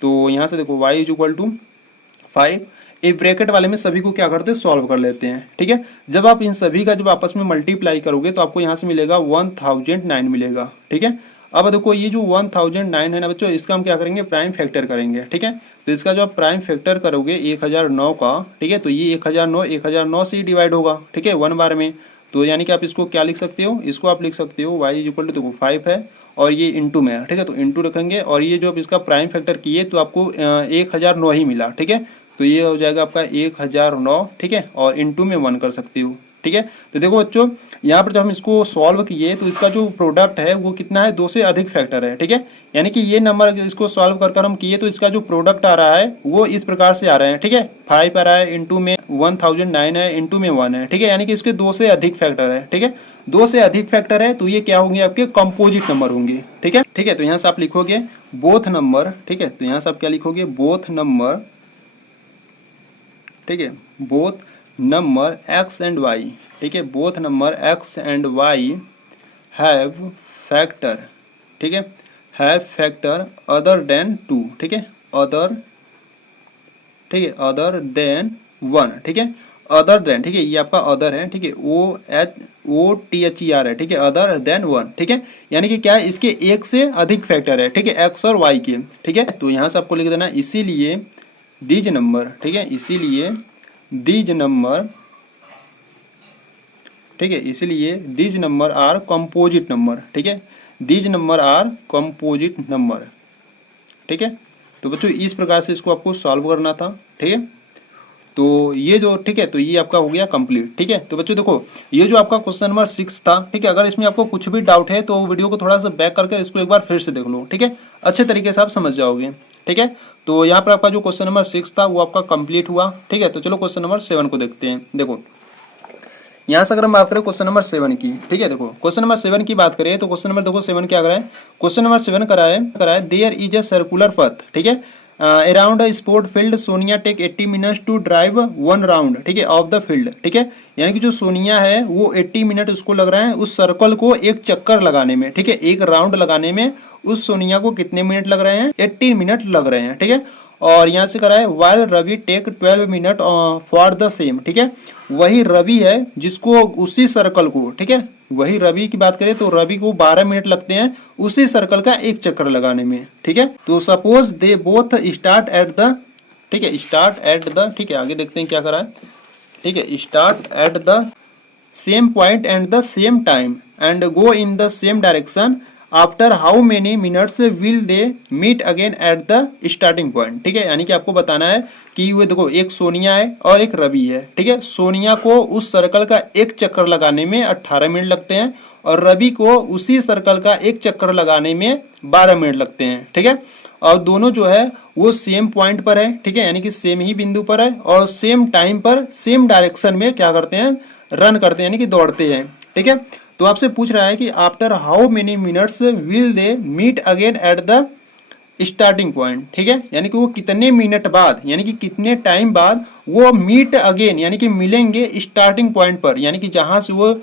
तो यहाँ से देखो y इज इक्वल टू 5, एक ब्रैकेट वाले में सभी को क्या करते हैं सॉल्व कर लेते हैं, ठीक है। जब आप इन सभी का जब आपस में मल्टीप्लाई करोगे तो आपको यहाँ से मिलेगा 1009 मिलेगा, ठीक है। अब देखो ये जो 1009 है ना बच्चों, इसका हम क्या करेंगे प्राइम फैक्टर करेंगे, ठीक है। तो इसका जो आप प्राइम फैक्टर करोगे 1009 का, ठीक है, तो ये 1009 से ही डिवाइड होगा, ठीक है, 1 बार में। तो यानी कि आप इसको क्या लिख सकते हो, इसको आप लिख सकते हो y इज इक्वल टू देखो 5 है और ये इंटू में है, ठीक है, तो इंटू रखेंगे और ये जो आप इसका प्राइम फैक्टर किए तो आपको 1009 ही मिला, ठीक है। तो ये हो जाएगा आपका 1009, ठीक है, और इंटू में 1 कर सकते हो, ठीक है। तो देखो बच्चों यहाँ पर जब हम इसको सॉल्व किए तो इसका जो प्रोडक्ट है वो कितना है 2 से अधिक फैक्टर है, ठीक है। यानी कि ये नंबर इसको सॉल्व कर हम किए तो इसका जो प्रोडक्ट आ रहा है वो इस प्रकार से आ रहे हैं, ठीक है। 5 आ रहा है, इंटू में 1009 है, इंटू में 1 है, ठीक है, यानी कि इसके 2 से अधिक फैक्टर है, ठीक है। 2 से अधिक फैक्टर है तो ये क्या होंगे आपके कंपोजिट नंबर होंगे, ठीक है, ठीक है। तो यहाँ से आप लिखोगे बोथ नंबर, ठीक है, तो यहाँ से आप क्या लिखोगे बोथ नंबर, ठीक है, both number x and y, ठीक है, both number x and y have factor, ठीक है, हैव फैक्टर अदर देन 2, ठीक है, अदर, ठीक है, अदर देन 1, ठीक है, अदर देन, ठीक है, ये आपका अदर है, ठीक है, OTHER है, ठीक है, अदर देन 1, ठीक है, यानी कि क्या है इसके एक से अधिक फैक्टर है, ठीक है, x और y के, ठीक है। तो यहाँ से आपको लिख देना इसीलिए दीज नंबर, ठीक है, इसीलिए दीज नंबर, ठीक है, इसलिए these number are composite number, ठीक है, these number are composite number, ठीक है। तो बच्चों इस प्रकार से इसको आपको सॉल्व करना था, ठीक है। तो ये जो, ठीक है, तो ये आपका हो गया कंप्लीट, ठीक है। तो बच्चों देखो ये जो आपका क्वेश्चन नंबर 6 था, ठीक है, अगर इसमें आपको कुछ भी डाउट है तो वीडियो को थोड़ा सा बैक करके इसको एक बार फिर से देख लो, ठीक है, अच्छे तरीके से आप समझ जाओगे, ठीक है। तो यहाँ पर आपका जो क्वेश्चन नंबर 6 था वो आपका कंप्लीट हुआ, ठीक है। तो चलो क्वेश्चन नंबर 7 को देखते हैं। देखो यहाँ से अगर हम बात करें क्वेश्चन नंबर 7 की, ठीक है, देखो क्वेश्चन नंबर 7 की बात करें तो क्वेश्चन नंबर देखो 7 क्या कराए, क्वेश्चन नंबर 7 कराए देयर इज ए सर्कुलर पथ, ठीक है, around a sport field Sonia take 80 minutes to drive 1 round, ठीक है, ऑफ द फील्ड, ठीक है, यानी कि जो सोनिया है वो 80 मिनट उसको लग रहा है उस सर्कल को एक चक्कर लगाने में, ठीक है, एक राउंड लगाने में उस सोनिया को कितने मिनट लग रहे हैं 80 मिनट लग रहे हैं, ठीक है। और यहाँ से कराए while Ravi take 12 minute for the same, ठीक है, वही रवि है जिसको उसी सर्कल को, ठीक है, वही रवि की बात करें तो रवि को 12 मिनट लगते हैं उसी सर्कल का एक चक्कर लगाने में, ठीक है। तो suppose they both start at the, ठीक है, स्टार्ट एट द, ठीक है, आगे देखते हैं क्या करा है, ठीक है, start at the same point and the same time and go in the same direction after how many minutes will they meet again at the starting point, ठीक है, यानी कि आपको बताना है कि वो देखो एक सोनिया है और एक रवि है, ठीक है, सोनिया को उस सर्कल का एक चक्कर लगाने में 18 मिनट लगते हैं और रवि को उसी सर्कल का एक चक्कर लगाने में 12 मिनट लगते हैं, ठीक है, और दोनों जो है वो सेम पॉइंट पर है, ठीक है, यानी कि सेम ही बिंदु पर है और सेम टाइम पर सेम डायरेक्शन में क्या करते हैं रन करते हैं यानी कि दौड़ते हैं, ठीक है। तो आपसे पूछ रहा है कि after how many minutes will they meet again at the starting point, ठीक है, यानी कि वो कितने मिनट बाद यानी कि कितने टाइम बाद वो मीट अगेन यानी कि मिलेंगे स्टार्टिंग पॉइंट पर, यानी कि जहां से वो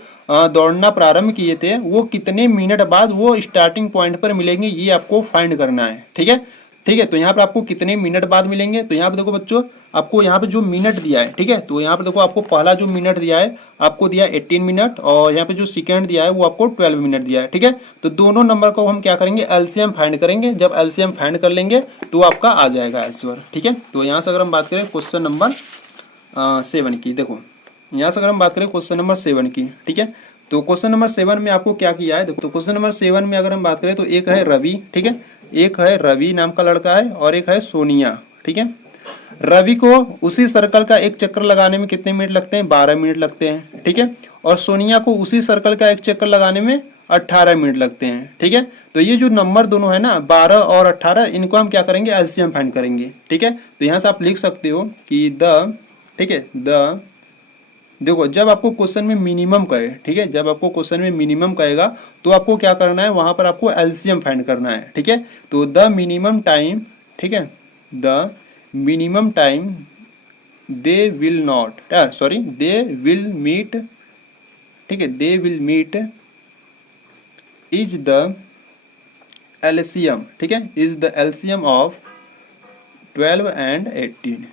दौड़ना प्रारंभ किए थे वो कितने मिनट बाद वो स्टार्टिंग पॉइंट पर मिलेंगे ये आपको फाइंड करना है, ठीक है, ठीक है। तो यहाँ पर आपको कितने मिनट बाद मिलेंगे, तो यहाँ पर देखो बच्चों आपको यहाँ पे जो मिनट दिया है, ठीक है, तो यहाँ पे देखो आपको पहला जो मिनट दिया है आपको दिया 18 मिनट और यहाँ पे जो सेकंड दिया है वो आपको 12 मिनट दिया है, ठीक है। तो दोनों नंबर को हम क्या करेंगे एलसीएम फाइंड करेंगे, जब एलसीएम फाइंड कर लेंगे तो आपका आ जाएगा आंसर, ठीक है। तो यहाँ से अगर हम बात करें क्वेश्चन नंबर 7 की, देखो यहाँ से अगर हम बात करें क्वेश्चन नंबर 7 की, ठीक है, तो क्वेश्चन नंबर 7 में आपको क्या किया है, देखो तो क्वेश्चन नंबर 7 में अगर हम बात करें तो एक है रवि, ठीक है, एक है रवि नाम का लड़का है और एक है सोनिया, ठीक है। रवि को उसी सर्कल का एक चक्कर लगाने में कितने मिनट लगते हैं 12 मिनट लगते हैं, ठीक है, और सोनिया को उसी सर्कल का एक चक्कर लगाने में 18 मिनट लगते हैं, ठीक है। तो ये जो नंबर दोनों है ना 12 और 18 इनको हम क्या करेंगे एलसीएम फाइंड करेंगे, ठीक है। तो यहाँ से आप लिख सकते हो कि द, ठीक है, द देखो जब आपको क्वेश्चन में मिनिमम कहे, ठीक है, जब आपको क्वेश्चन में मिनिमम कहेगा तो आपको क्या करना है, वहां पर आपको एलसीएम फाइंड करना है, ठीक है। तो द मिनिमम टाइम, ठीक है, the minimum time they will not, sorry, they will meet, ठीक है, they will meet is the LCM, ठीक है, is the LCM of 12 and 18,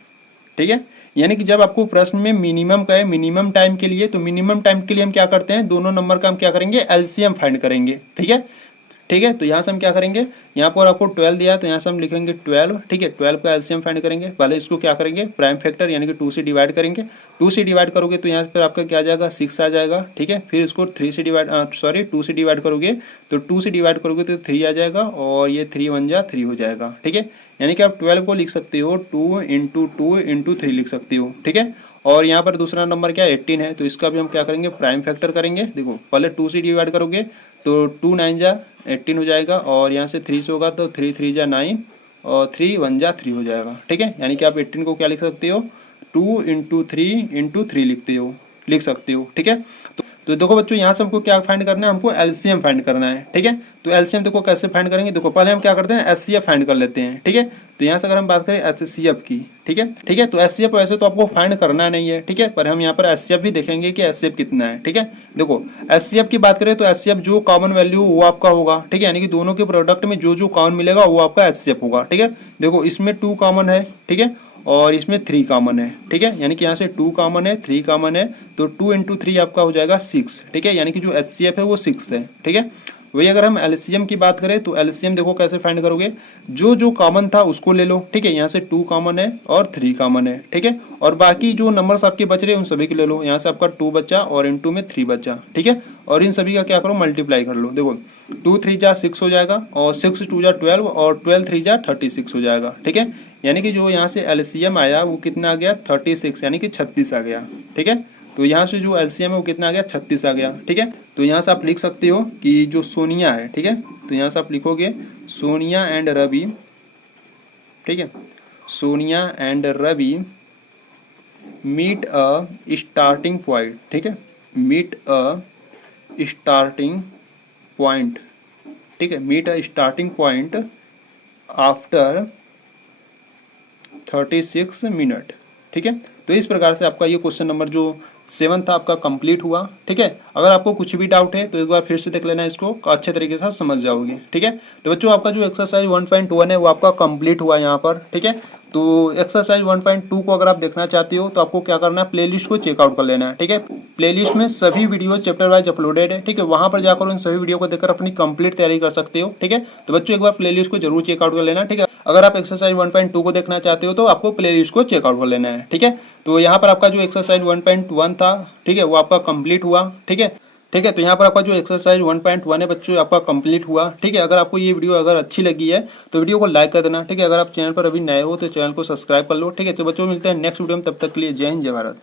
ठीक है। यानी कि जब आपको प्रश्न में मिनिमम का है, मिनिमम टाइम के लिए, तो मिनिमम टाइम के लिए हम क्या करते हैं, दोनों नंबर का हम क्या करेंगे, एलसीएम फाइंड करेंगे, ठीक है। ठीक है, तो यहाँ से हम क्या करेंगे, यहाँ पर आपको 12 दिया है तो यहाँ से हम लिखेंगे 12, ठीक है। 12 का एलसीएम फाइंड करेंगे, पहले इसको क्या करेंगे, प्राइम फैक्टर यानी कि 2 से डिवाइड करेंगे। 2 से डिवाइड करोगे तो यहाँ पर आपका क्या आ जाएगा, 6 आ जाएगा, ठीक है। फिर इसको 3 से डिवाइड, सॉरी 2 से डिवाइड करोगे तो 2 से डिवाइड करोगे तो 3 आ जाएगा, और ये 3 1 जा 3 हो जाएगा, ठीक है। यानी कि आप 12 को लिख सकते हो 2 इंटू 2 इंटू 3 लिख सकते हो, ठीक है। और यहाँ पर दूसरा नंबर क्या है, 18 है, तो इसका भी हम क्या करेंगे, प्राइम फैक्टर करेंगे। देखो पहले 2 से डिवाइड करोगे तो 2 9 जा 18 हो जाएगा, और यहाँ से 3 से होगा तो 3 3 जा 9, और 3 1 जा 3 हो जाएगा, ठीक है। यानी कि आप 18 को क्या लिख सकते हो, 2 इंटू 3 लिख सकते हो, ठीक है। तो देखो बच्चों, यहाँ से हमको क्या फाइंड करना है, हमको एलसीएम फाइंड करना है, ठीक है। तो एलसीएम देखो कैसे फाइंड करेंगे, देखो पहले हम क्या करते हैं, एचसीएफ फाइंड कर लेते हैं, ठीक है। तो यहाँ से अगर हम बात करें एचसीएफ की, ठीक है, ठीक है, तो एचसीएफ वैसे तो आपको फाइंड करना नहीं है, ठीक है, पर हम यहाँ पर एचसीएफ भी देखेंगे कि एचसीएफ कितना है, ठीक है। देखो एचसीएफ की बात करें तो एचसीएफ जो कॉमन वैल्यू वो आपका होगा, ठीक है, यानी कि दोनों के प्रोडक्ट में जो जो कॉमन मिलेगा वो आपका एचसीएफ होगा, ठीक है। देखो इसमें 2 कॉमन है, ठीक है, और इसमें 3 कॉमन है, ठीक है, यानी कि यहाँ से 2 कॉमन है, 3 कॉमन है, तो 2 इंटू 3 आपका हो जाएगा 6, ठीक है, यानी कि जो एचसीएफ है वो 6 है, ठीक है। वही अगर हम एलसीएम की बात करें तो एलसीएम देखो कैसे फाइंड करोगे, जो जो कॉमन था उसको ले लो, ठीक है, यहाँ से 2 कॉमन है और 3 कॉमन है, ठीक है, और बाकी जो नंबर्स आपके बच रहे हैं उन सभी के ले लो। यहाँ से आपका 2 बचा और इनटू में 3 बचा, ठीक है, और इन सभी का क्या करो, मल्टीप्लाई कर लो। देखो 2 3 जा 6 हो जाएगा, और 6 2 जा 12, और 12 3 जा 36 हो जाएगा, ठीक है। यानी कि जो यहाँ से एलसीएम आया वो कितना आ गया, 36, यानी कि 36 आ गया, ठीक है। तो यहाँ से जो एलसीएम है वो कितना आ गया, 36 आ गया, ठीक है। तो यहाँ से आप लिख सकते हो कि जो सोनिया है, ठीक है, तो यहाँ से आप लिखोगे सोनिया एंड रवि, ठीक है, Sonia and Ravi meet a starting point, ठीक है, मीट अ स्टार्टिंग पॉइंट, ठीक है, meet a starting point after 36 minute, ठीक है। तो इस प्रकार से आपका ये क्वेश्चन नंबर जो 7 था आपका कंप्लीट हुआ, ठीक है। अगर आपको कुछ भी डाउट है तो एक बार फिर से देख लेना, इसको अच्छे तरीके से समझ जाओगे, ठीक है। तो बच्चों आपका जो एक्सरसाइज 1.1 है वो आपका कंप्लीट हुआ यहाँ पर, ठीक है। तो एक्सरसाइज 1.2 को अगर आप देखना चाहते हो तो आपको क्या करना है, प्लेलिस्ट को चेकआउट कर लेना है, ठीक है। प्लेलिस्ट में सभी वीडियो चैप्टर वाइज अपलोडेड है, ठीक है, वहां पर जाकर उन सभी वीडियो को देखकर अपनी कंप्लीट तैयारी कर सकते हो, ठीक है। तो बच्चों एक बार प्लेलिस्ट को जरूर चेकआउट कर लेना, ठीक है। अगर आप एक्सरसाइज 1.2 को देखना चाहते हो तो आपको प्लेलिस्ट को चेकआउट कर लेना है, ठीक है। तो यहाँ पर आपका जो एक्सरसाइज 1.1 था, ठीक है, वो आपका कंप्लीट हुआ, ठीक है, ठीक है। तो यहाँ पर आपका जो एक्सरसाइज 1.1 है बच्चों आपका कंप्लीट हुआ, ठीक है। अगर आपको ये वीडियो अगर अच्छी लगी है तो वीडियो को लाइक कर देना, ठीक है। अगर आप चैनल पर अभी नए हो तो चैनल को सब्सक्राइब कर लो, ठीक है। तो बच्चों मिलते हैं नेक्स्ट वीडियो में, तब तक के लिए जय हिंद जय भारत।